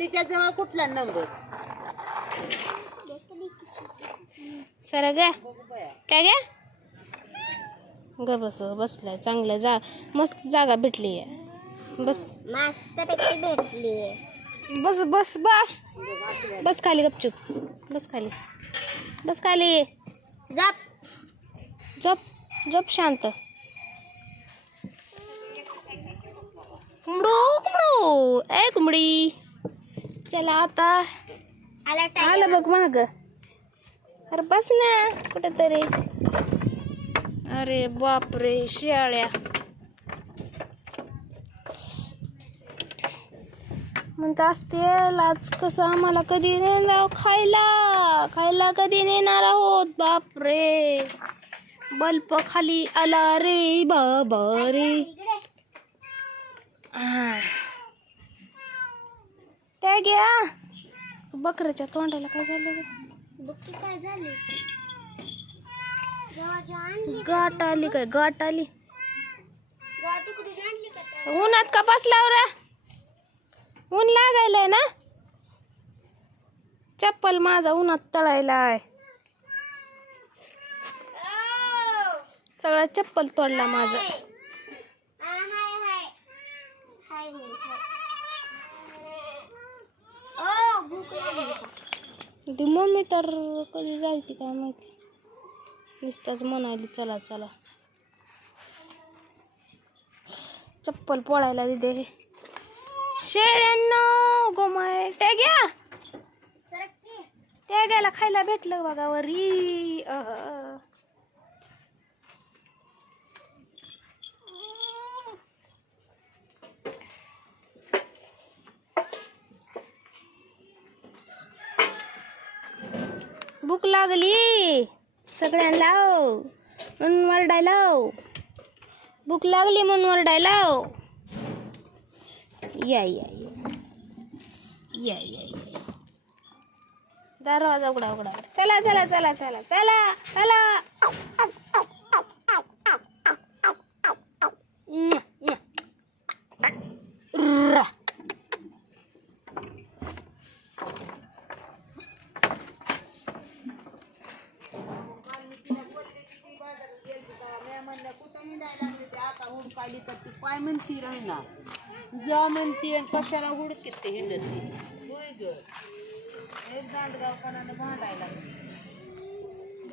तिच्या जवळ कुठला नंबर सर ग काय ग ग बस बसलाय चांगलं मस्त जागा भेटली आहे बस मस्त भेटली बस बस बस बस खाली गपचूप बस खाली झोप झोप शांत कुंबडू ए कुंबडी चला आता आलं बघ माग अरे बस ना कुठेतरी अरे बापरे शियाळ्या म्हणत असतील आज कसं आम्हाला कधी नेणार खायला कधी नेणार आहोत बापरे बल्ब खाली आला रे बाबा रे काय घ्या बकऱ्याच्या तोंडाला काय झालं काय झाले गाठ आली काय गाठ आली उन्हात का बसला रे ऊन लागायलाय ना चप्पल माझा उन्हात तळायलाय सगळा चप्पल तोडला माझा ती मम्मी तर कधी जायची काय माहिती नुसताच म्हणाली चला चला चप्पल पोळायला दिले शेळ्यांनो गोमाय ट्याग्याला खायला भेटलं बघा वरी भूक लागली सगळ्यांना म्हणून वरडायला भूक लागली म्हणून वरडायला या या या या या दरवाजा उघडा उघडा चला चला चला चला चला चला पाय म्हणती राहणार जा म्हणते कशाला हुडकीत ते हिंडती होय ग एक दांडगाव कोणाला भांडायला